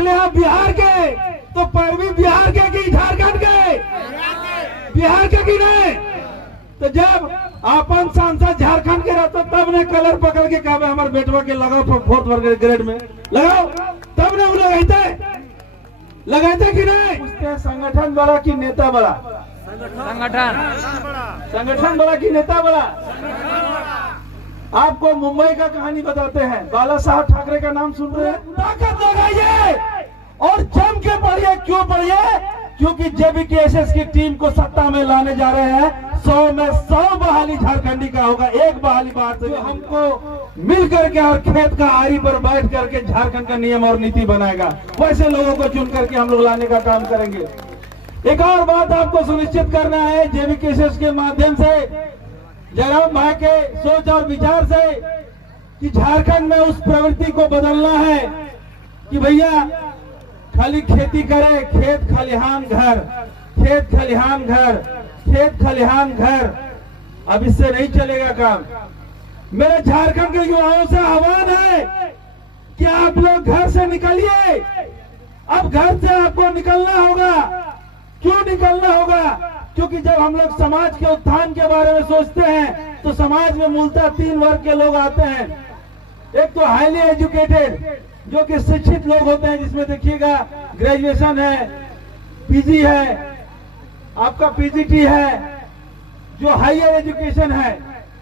निकले आप बिहार के, तो पैरवी बिहार के कि झारखंड के? बिहार के कि नहीं? तो जब अपन सांसद झारखंड के रहते तब ने कलर पकड़ के कहा हमारे बेटवा के लगाओ फोर्थ ग्रेड में लगाओ, तब ने वो लगाते कि नहीं? पूछते संगठन बड़ा कि नेता बड़ा? संगठन बड़ा कि नेता बड़ा? आपको मुंबई का कहानी बताते हैं, बाला साहब ठाकरे का नाम सुन रहे हैं? ताकत लगाइए और जम के पढ़िए। क्यों पढ़िए? क्योंकि जेबीकेएसएस की टीम को सत्ता में लाने जा रहे हैं। 100 में 100 बहाली झारखंडी का होगा, एक बहाली बाहर से। जो हमको मिल करके और खेत का आरी पर बैठ करके झारखंड का नियम और नीति बनाएगा, वैसे लोगों को चुन करके हम लोग लाने का काम करेंगे। एक और बात आपको सुनिश्चित करना है जेबीकेएसएस के माध्यम से, जयराम भाई के सोच और विचार से, कि झारखंड में उस प्रवृत्ति को बदलना है कि भैया खाली खेती करे, खेत खलिहान घर, खेत खलिहान घर, खेत खलिहान घर। अब इससे नहीं चलेगा काम। मेरे झारखंड के युवाओं से आह्वान है कि आप लोग घर से निकलिए। अब घर से आपको निकलना होगा। क्यों निकलना होगा? क्योंकि जब हम लोग समाज के उत्थान के बारे में सोचते हैं तो समाज में मूलतः 3 वर्ग के लोग आते हैं। एक तो हाईली एजुकेटेड, जो कि शिक्षित लोग होते हैं, जिसमें देखिएगा ग्रेजुएशन है, पीजी है, आपका पीजीटी है, जो हायर एजुकेशन है।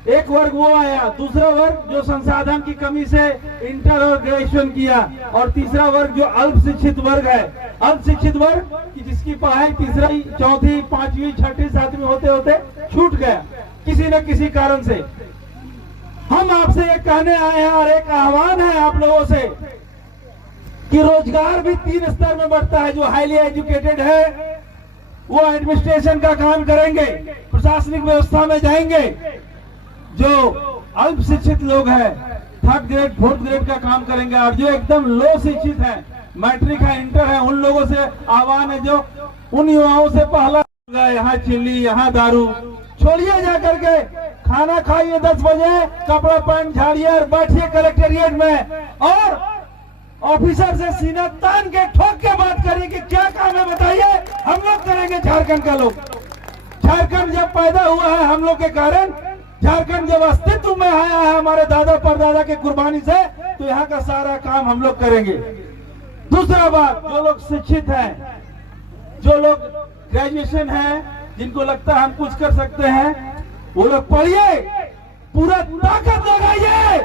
एक वर्ग वो आया। दूसरा वर्ग जो संसाधन की कमी से इंटर और ग्रेजुएशन किया, और तीसरा वर्ग जो अल्प शिक्षित वर्ग है। अल्प शिक्षित वर्ग कि जिसकी पढ़ाई तीसरी, चौथी, 5वीं, 6ठी, 7वीं होते होते छूट गया किसी न किसी कारण से। हम आपसे ये कहने आए हैं और एक आह्वान है आप लोगों से कि रोजगार भी 3 स्तर में बढ़ता है। जो हाईली एजुकेटेड है वो एडमिनिस्ट्रेशन का काम करेंगे, प्रशासनिक व्यवस्था में जाएंगे। जो अल्प शिक्षित लोग हैं 3rd ग्रेड 4th ग्रेड का काम करेंगे। और जो एकदम लो शिक्षित है, मैट्रिक है, इंटर है, उन लोगों से आह्वान है, जो उन युवाओं से पहला यहाँ चिल्ली, यहाँ दारू छोड़िए, जा करके खाना खाइए 10 बजे, कपड़ा पैंट झाड़िए और बैठिए कलेक्टेरिएट में, और ऑफिसर से सीना तान के ठोक के बात करिए कि क्या काम है बताइए, हम लोग करेंगे। झारखंड का लोग, झारखंड जब पैदा हुआ है हम लोग के कारण, झारखंड जब अस्तित्व में आया है हमारे दादा परदादा के कुर्बानी से, तो यहाँ का सारा काम हम लोग करेंगे। दूसरा बात, जो लोग शिक्षित हैं, जो लोग ग्रेजुएशन है, जिनको लगता है हम कुछ कर सकते हैं, वो लोग पढ़िए, पूरा ताकत लगाइए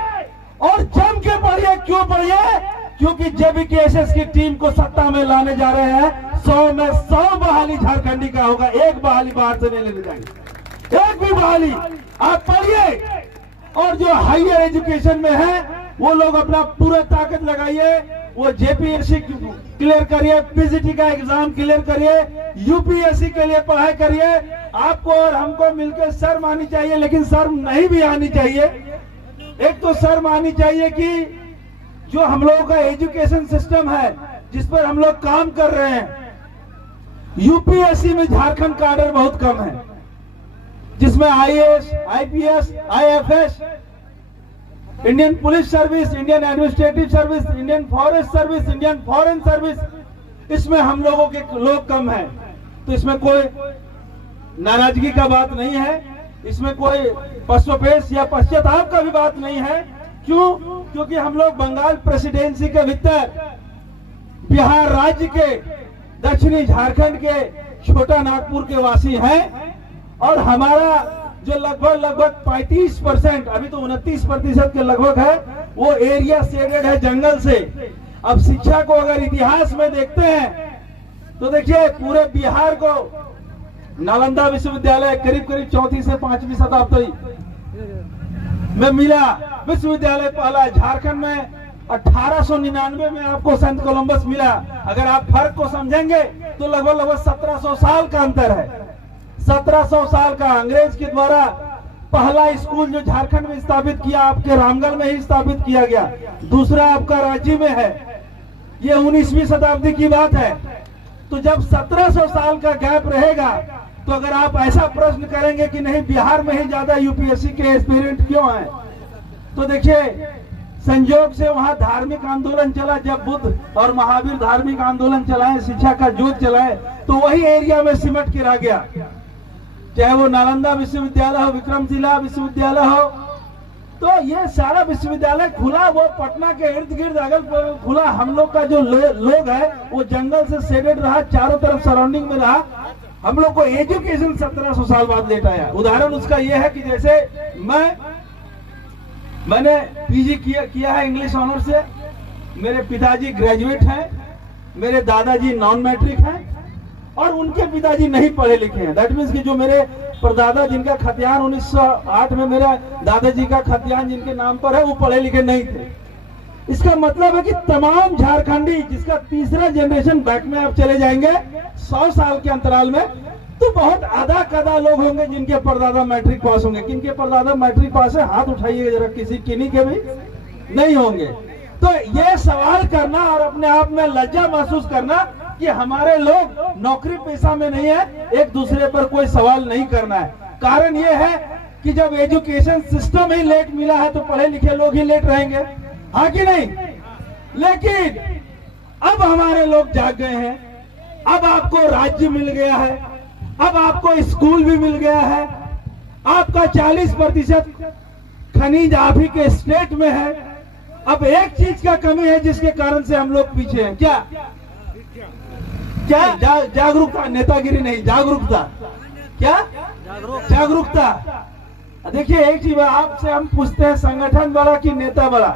और जम के पढ़िए। क्यों पढ़िए? क्योंकि जेबीकेएसएस की टीम को सत्ता में लाने जा रहे हैं। 100 में 100 बहाली झारखंडी का होगा, एक बहाली बाहर से नहीं लेने जाएंगे, एक भी बहाली। आप पढ़िए और जो हायर एजुकेशन में है वो लोग अपना पूरा ताकत लगाइए। वो जेपीएससी क्लियर करिए, पीजीटी का एग्जाम क्लियर करिए, यूपीएससी के लिए पढ़ाई करिए। आपको और हमको मिलकर शर्म आनी चाहिए, लेकिन शर्म नहीं भी आनी चाहिए। एक तो शर्म आनी चाहिए कि जो हम लोगों का एजुकेशन सिस्टम है, जिस पर हम लोग काम कर रहे हैं, यूपीएससी में झारखंड का ऑर्डर बहुत कम है, जिसमें IAS, IPS, IFS, Indian police service, Indian administrative service, Indian forest service, Indian foreign service, इसमें हम लोगों के लोग कम हैं। तो इसमें कोई नाराजगी का बात नहीं है, इसमें कोई पश्चाताप या पश्चाताप का भी बात नहीं है। क्यों? क्योंकि हम लोग बंगाल प्रेसिडेंसी के भीतर बिहार राज्य के दक्षिणी झारखंड के छोटा नागपुर के वासी हैं, और हमारा जो लगभग 35%, अभी तो 29% के लगभग है, वो एरिया शेडेड है जंगल से। अब शिक्षा को अगर इतिहास में देखते हैं तो देखिए पूरे बिहार को नालंदा विश्वविद्यालय करीब 4वीं से 5वीं शताब्दी में मिला। विश्वविद्यालय पहला झारखंड में 1899 में आपको संत कोलंबस मिला। अगर आप फर्क को समझेंगे तो लगभग 1700 साल का अंतर है। 1700 साल का अंग्रेज के द्वारा पहला स्कूल जो झारखंड में स्थापित किया, आपके रामगढ़ में ही स्थापित किया गया। दूसरा आपका रांची में है। ये 19वीं शताब्दी की बात है। तो जब 1700 साल का गैप रहेगा, तो अगर आप ऐसा प्रश्न करेंगे कि नहीं बिहार में ही ज्यादा यूपीएससी के एस्पिरेंट क्यों हैं, तो देखिए संयोग से वहां धार्मिक आंदोलन चला, जब बुद्ध और महावीर धार्मिक आंदोलन चलाए, शिक्षा का युद्ध चलाए, तो वही एरिया में सिमट के रह गया। चाहे वो नालंदा विश्वविद्यालय हो, विक्रमशिला विश्वविद्यालय हो, तो ये सारा विश्वविद्यालय खुला, वो पटना के इर्द गिर्द अगल बगल खुला। हम लोग का जो लोग है वो जंगल से शेडेड रहा, चारों तरफ सराउंडिंग में रहा। हम लोग को एजुकेशन 1700 साल बाद लेट आया। उदाहरण उसका ये है कि जैसे मैंने पीजी किया है इंग्लिश ऑनर से, मेरे पिताजी ग्रेजुएट हैं, मेरे दादाजी नॉन मैट्रिक हैं और उनके पिताजी नहीं पढ़े लिखे हैं। दैट मीन्स कि जो मेरे परदादा जिनका खतियान 1908 में मेरा दादाजी का खतियान जिनके नाम पर है, वो पढ़े लिखे नहीं थे। इसका मतलब है कि तमाम झारखंडी जिसका तीसरा जनरेशन बैक में आप चले जाएंगे 100 साल के अंतराल में, तो बहुत आधा कदा लोग होंगे जिनके परदादा मैट्रिक पास होंगे। किनके परदादा मैट्रिक पास है, हाथ उठाइए जरा, किसी किन्हीं के भी नहीं होंगे। तो ये सवाल करना और अपने आप में लज्जा महसूस करना कि हमारे लोग नौकरी पेशा में नहीं है, एक दूसरे पर कोई सवाल नहीं करना है। कारण ये है कि जब एजुकेशन सिस्टम ही लेट मिला है तो पढ़े लिखे लोग ही लेट रहेंगे, हाँ कि नहीं? लेकिन अब हमारे लोग जाग गए हैं, अब आपको राज्य मिल गया है, अब आपको स्कूल भी मिल गया है, आपका 40% खनिज आप ही के स्टेट में है। अब एक चीज का कमी है जिसके कारण से हम लोग पीछे हैं। क्या जागरूकता, नेतागिरी नहीं, जागरूकता। क्या जागरूकता? देखिए एक चीज आपसे हम पूछते हैं, संगठन बड़ा कि नेता बड़ा?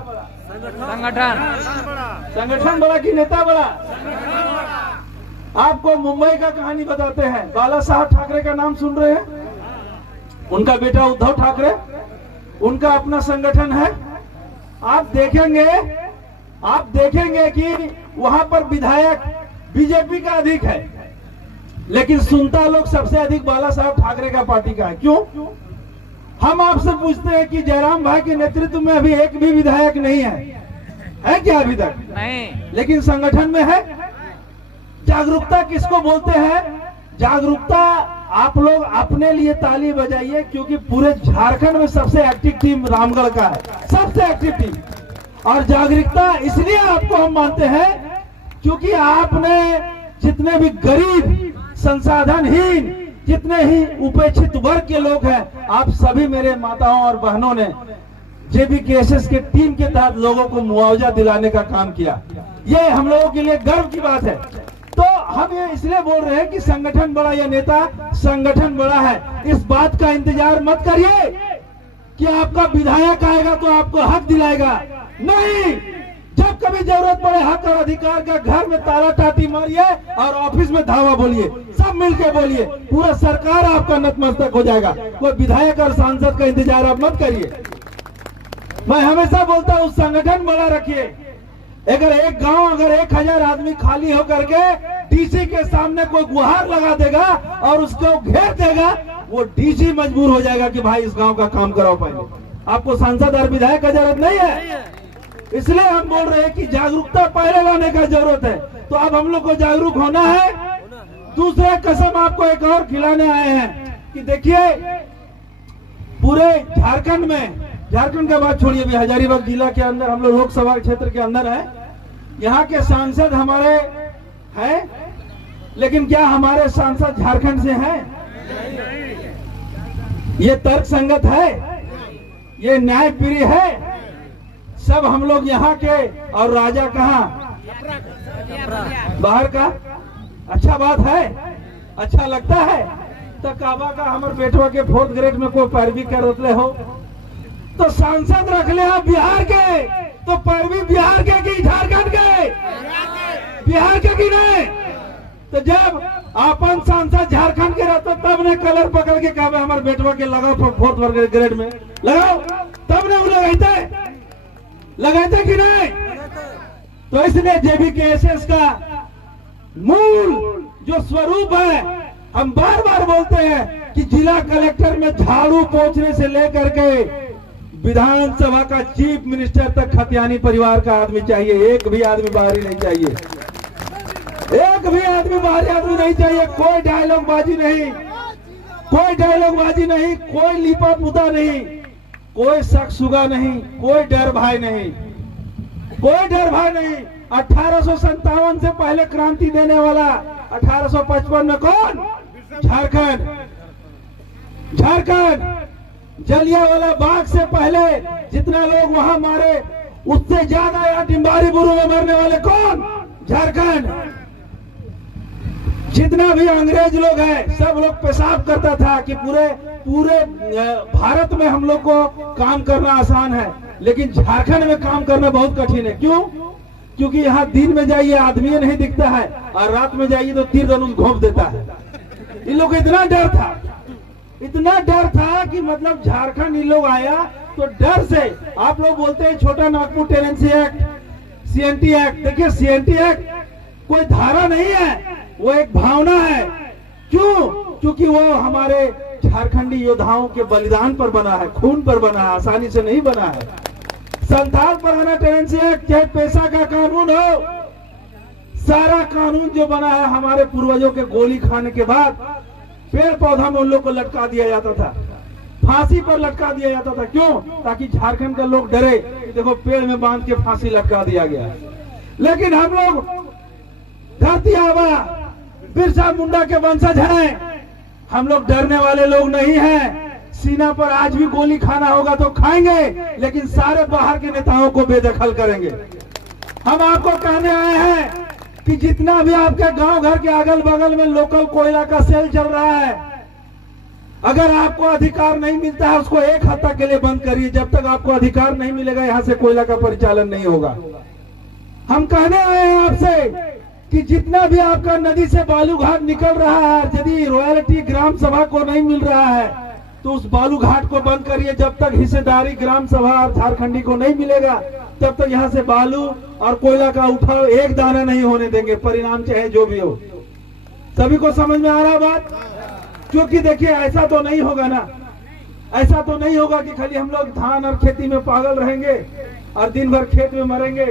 संगठन बड़ा कि नेता बड़ा? आपको मुंबई का कहानी बताते हैं। बाला साहब ठाकरे का नाम सुन रहे हैं? उनका बेटा उद्धव ठाकरे, उनका अपना संगठन है। आप देखेंगे कि वहां पर विधायक बीजेपी का अधिक है, लेकिन सुनता लोग सबसे अधिक बाला साहब ठाकरे का पार्टी का है। क्यों? हम आपसे पूछते हैं कि जयराम भाई के नेतृत्व में अभी एक भी विधायक नहीं है क्या अभी तक? नहीं। लेकिन संगठन में है। जागरूकता किसको बोलते हैं? जागरूकता आप लोग अपने लिए ताली बजाइए, क्योंकि पूरे झारखंड में सबसे एक्टिव टीम रामगढ़ का है, सबसे एक्टिव टीम। और जागरूकता इसलिए आपको हम मानते हैं क्योंकि आपने जितने भी गरीब, संसाधनहीन, जितने ही उपेक्षित वर्ग के लोग हैं, आप सभी मेरे माताओं और बहनों ने JBKSS के टीम के तहत लोगों को मुआवजा दिलाने का काम किया। ये हम लोगों के लिए गर्व की बात है। तो हम ये इसलिए बोल रहे हैं कि संगठन बड़ा या नेता, संगठन बड़ा है। इस बात का इंतजार मत करिए कि आपका विधायक आएगा तो आपको हक दिलाएगा। नहीं, जब कभी जरूरत पड़े हक और अधिकार का घर में ताला टाटी मारिए और ऑफिस में धावा बोलिए, सब मिलके बोलिए, पूरा सरकार आपका नतमस्तक हो जाएगा। कोई विधायक और सांसद का इंतजार आप मत करिए। मैं हमेशा बोलता हूँ संगठन बड़ा रखिए। अगर एक गांव, अगर 1000 आदमी खाली होकर के डीसी के सामने कोई गुहार लगा देगा और उसको घेर देगा, वो डीसी मजबूर हो जाएगा कि भाई इस गांव का काम कराओ पहले। आपको सांसद और विधायक का जरूरत नहीं है। इसलिए हम बोल रहे हैं कि जागरूकता पहले लाने का जरूरत है। तो अब हम लोग को जागरूक होना है। दूसरा कसम आपको एक और खिलाने आए हैं कि देखिए पूरे झारखंड में, झारखंड का बात छोड़िए, अभी हजारीबाग जिला के अंदर हम लोग लोकसभा क्षेत्र के अंदर है। यहाँ के सांसद हमारे हैं, लेकिन क्या हमारे सांसद झारखंड से हैं? ये तर्क संगत है? ये न्याय प्रिय है? सब हम लोग यहाँ के, और राजा कहाँ? बाहर का। अच्छा बात है, अच्छा लगता है। तो काबा का हमारे बेटवा के 4th ग्रेड में कोई पैरवी कर रहे हो तो सांसद रख ले आप बिहार के, तो पैरवी बिहार के कि झारखंड के? बिहार के कि नहीं? तो जब अपन सांसद झारखंड के रहते तब ने कलर पकड़ के कहा हमारे बेटवा के लगाओ 4th ग्रेड में लगाओ, तब ने वो लगाते कि नहीं? तो इसलिए JBKSS का मूल जो स्वरूप है, हम बार बार बोलते हैं कि जिला कलेक्टर में झाड़ू पोंछने से लेकर के विधानसभा का चीफ मिनिस्टर तक खतियानी परिवार का आदमी चाहिए। एक भी आदमी बाहरी नहीं चाहिए, एक भी आदमी बाहरी आदमी नहीं चाहिए। कोई डायलॉग बाजी नहीं, कोई डायलॉग बाजी नहीं, कोई लिपा पुता नहीं, कोई शक सुगा नहीं, कोई डर भाई नहीं। कोई डर भय नहीं। 1857 से पहले क्रांति देने वाला 1855 में कौन? झारखंड। जलियांवाला बाग से पहले जितना लोग वहां मारे उससे ज्यादा यहाँ डिम्बारी बुरू में मरने वाले कौन? झारखंड। जितना भी अंग्रेज लोग हैं सब लोग पेशाब करता था कि पूरे भारत में हम लोग को काम करना आसान है, लेकिन झारखंड में काम करना बहुत कठिन है। क्यों? क्योंकि यहाँ दिन में जाइए आदमी नहीं दिखता है और रात में जाइए तो तीर धनुष घोंप देता है। इन लोग को इतना डर था कि मतलब झारखंड इन लोग आया तो डर से, आप लोग बोलते हैं छोटा Nagpur tenancy act, CNT act. देखिए सीएनटी एक्ट कोई धारा नहीं है, वो एक भावना है। क्यों? क्योंकि वो हमारे झारखंडी योद्धाओं के बलिदान पर बना है, खून पर बना है, आसानी से नहीं बना है। संथाल परगना टेनेंसी एक्ट चाहे पेशा का कानून हो, सारा कानून जो बना है हमारे पूर्वजों के गोली खाने के बाद पेड़ पौधा में उन लोग को लटका दिया जाता था, फांसी पर लटका दिया जाता था। क्यों? ताकि झारखंड का लोग डरे कि देखो पेड़ में बांध के फांसी लटका दिया गया। लेकिन हम लोग धरती आबा बिरसा मुंडा के वंशज हैं, हम लोग डरने वाले लोग नहीं हैं। सीना पर आज भी गोली खाना होगा तो खाएंगे, लेकिन सारे बाहर के नेताओं को बेदखल करेंगे। हम आपको कहने आए हैं कि जितना भी आपके गांव घर के अगल बगल में लोकल कोयला का सेल चल रहा है, अगर आपको अधिकार नहीं मिलता है उसको एक हफ्ता के लिए बंद करिए। जब तक आपको अधिकार नहीं मिलेगा यहाँ से कोयला का परिचालन नहीं होगा। हम कहने आए हैं आपसे कि जितना भी आपका नदी से बालू घाट निकल रहा है, यदि रॉयल्टी ग्राम सभा को नहीं मिल रहा है तो उस बालू घाट को बंद करिए। जब तक हिस्सेदारी ग्राम सभा और झारखंडी को नहीं मिलेगा तब तक यहाँ से बालू और कोयला का उठाव एक दाना नहीं होने देंगे, परिणाम चाहे जो भी हो। सभी को समझ में आ रहा बात? क्योंकि देखिए ऐसा तो नहीं होगा ना, ऐसा तो नहीं होगा कि खाली हम लोग धान और खेती में पागल रहेंगे और दिन भर खेत में मरेंगे।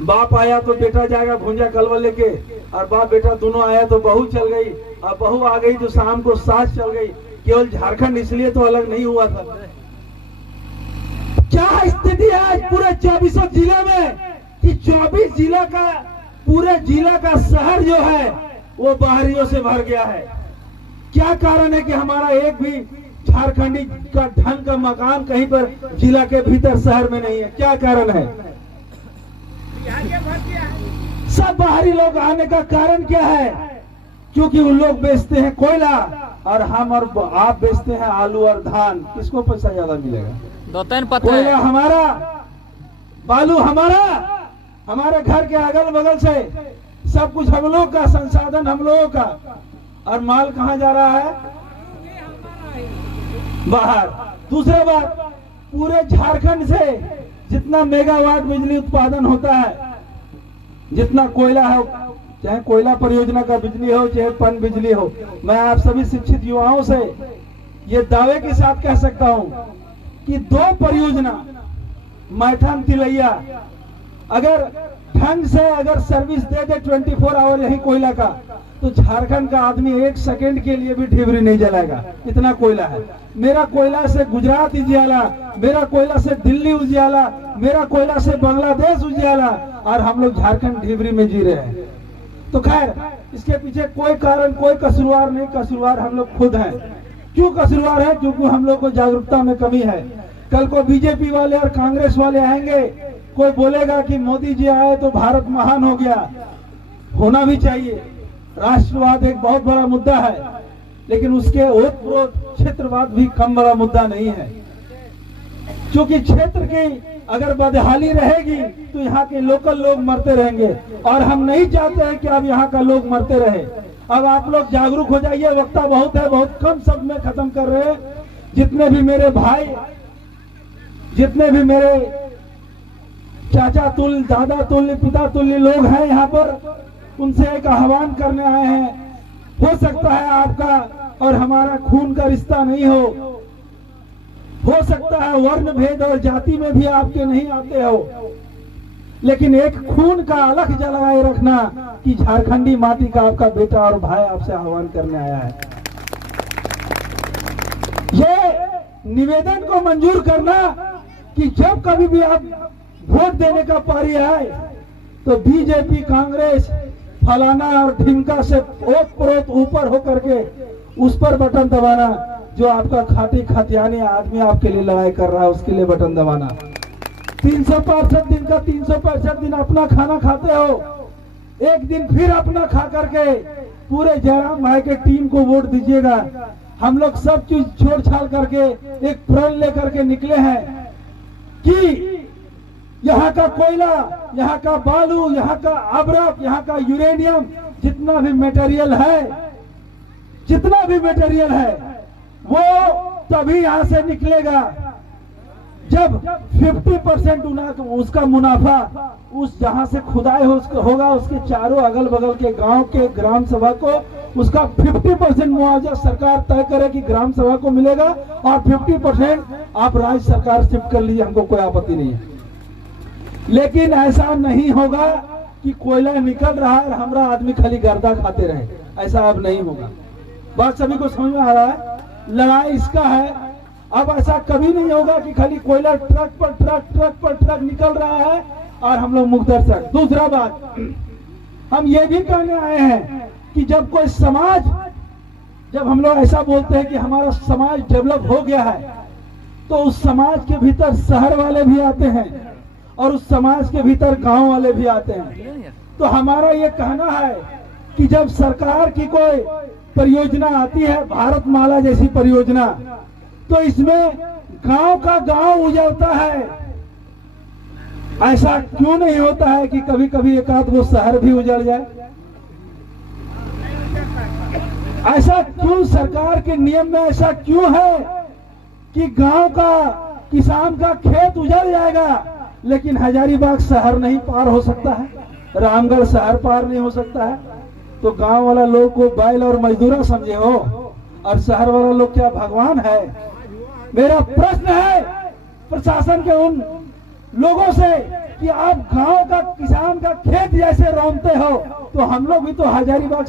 बाप आया तो बेटा जाएगा भुंजा कलवा लेके, और बाप बेटा दोनों आया तो बहू चल गई, और बहू आ गई तो शाम को सास चल गई। केवल झारखंड इसलिए तो अलग नहीं हुआ था। क्या स्थिति है आज पूरे 24 जिले में कि 24 जिला का पूरे जिला का शहर जो है वो बाहरियों से भर गया है। क्या कारण है कि हमारा एक भी झारखंडी का ढंग का मकान कहीं पर जिला के भीतर शहर में नहीं है? क्या कारण है? सब बाहरी लोग आने का कारण क्या है? क्योंकि उन लोग बेचते हैं कोयला और हम और आप बेचते हैं आलू और धान। किसको पैसा ज्यादा मिलेगा? कोयला हमारा, बालू हमारा, हमारे घर के अगल बगल से सब कुछ हम लोग का, संसाधन हम लोगों का, और माल कहाँ जा रहा है? बाहर। दूसरी बात, पूरे झारखंड से जितना मेगावाट बिजली उत्पादन होता है, जितना कोयला है, चाहे कोयला परियोजना का बिजली हो चाहे पन बिजली हो, मैं आप सभी शिक्षित युवाओं से ये दावे के साथ कह सकता हूं कि 2 परियोजना मैथन तिलैया अगर ढंग से अगर सर्विस दे दे 24 आवर यही कोयला का, तो झारखंड का आदमी 1 सेकंड के लिए भी ढिबरी नहीं जलाएगा, इतना कोयला है। मेरा कोयला से गुजरात उजियाला, मेरा कोयला से दिल्ली उजियाला, मेरा कोयला से बांग्लादेश उजियाला, और हम लोग झारखंड ढिबरी में जी रहे हैं। तो खैर इसके पीछे कोई कारण, कोई कसूरवार नहीं, कसूरवार हम लोग खुद हैं। क्यों कसूरवार है? क्योंकि हम लोग को जागरूकता में कमी है। कल को बीजेपी वाले और कांग्रेस वाले आएंगे, कोई बोलेगा कि मोदी जी आए तो भारत महान हो गया। होना भी चाहिए, राष्ट्रवाद एक बहुत बड़ा मुद्दा है, लेकिन उसके ओत-प्रोत क्षेत्रवाद भी कम बड़ा मुद्दा नहीं है। क्योंकि क्षेत्र की अगर बदहाली रहेगी तो यहाँ के लोकल लोग मरते रहेंगे, और हम नहीं चाहते हैं कि अब यहाँ का लोग मरते रहे। अब आप लोग जागरूक हो जाइए, वक्ता बहुत है, बहुत कम शब्द में खत्म कर रहे हैं। जितने भी मेरे भाई, जितने भी मेरे चाचा तुल्य, दादा तुल्य, पिता तुल्य लोग हैं यहाँ पर, उनसे एक आह्वान करने आए हैं। हो सकता है आपका और हमारा खून का रिश्ता नहीं हो सकता है वर्ण भेद और जाति में भी आपके नहीं आते हो, लेकिन एक खून का अलख जलाए रखना कि झारखंडी माटी का आपका बेटा और भाई आपसे आह्वान करने आया है। ये निवेदन को मंजूर करना कि जब कभी भी आप वोट देने का पारी आए तो बीजेपी कांग्रेस फलाना और ढिमका से ओत प्रोत ऊपर होकर के उस पर बटन दबाना, जो आपका खाटी खतियानी आदमी आपके लिए लड़ाई कर रहा है उसके लिए बटन दबाना। 365 दिन का 365 दिन अपना खाना खाते हो, एक दिन फिर अपना खा करके पूरे जयराम भाई के टीम को वोट दीजिएगा। हम लोग सब चीज छोड़ छाड़ करके एक प्रण लेकर के निकले हैं कि यहाँ का कोयला, यहाँ का बालू, यहाँ का अब्रक, यहाँ का यूरेनियम, जितना भी मटेरियल है वो तभी यहाँ से निकलेगा जब 50% उसका मुनाफा उस जहां से खुदाई होगा उसके चारों अगल बगल के गांव के ग्राम सभा को उसका 50% मुआवजा सरकार तय करे कि ग्राम सभा को मिलेगा और 50% आप राज्य सरकार शिफ्ट कर लीजिए, हमको कोई आपत्ति नहीं है। लेकिन ऐसा नहीं होगा कि कोयला निकल रहा है और हमारा आदमी खाली गर्दा खाते रहे, ऐसा अब नहीं होगा। बात सभी को समझ में आ रहा है? लड़ाई इसका है। अब ऐसा कभी नहीं होगा कि खाली कोयला ट्रक पर ट्रक निकल रहा है और हम लोग मुखदर्शक। दूसरा बात, हम ये भी कहने आए हैं कि जब कोई समाज, जब हम लोग ऐसा बोलते हैं कि हमारा समाज डेवलप हो गया है, तो उस समाज के भीतर शहर वाले भी आते हैं और उस समाज के भीतर गांव वाले भी आते हैं। तो हमारा ये कहना है कि जब सरकार की कोई परियोजना आती है, भारतमाला जैसी परियोजना, तो इसमें गांव का गांव उजड़ता है। ऐसा क्यों नहीं होता है कि कभी कभी एक आध वो शहर भी उजड़ जाए? ऐसा क्यों सरकार के नियम में ऐसा क्यों है कि गांव का किसान का खेत उजड़ जाएगा लेकिन हजारीबाग शहर नहीं पार हो सकता है, रामगढ़ शहर पार नहीं हो सकता है? तो गांव वाला लोग को बैल और मजदूरा समझे हो और शहर वाला लोग क्या भगवान है? मेरा प्रश्न है प्रशासन के उन लोगों से कि आप गांव का किसान का खेत जैसे रौंदते हो तो हम लोग भी तो हजारीबाग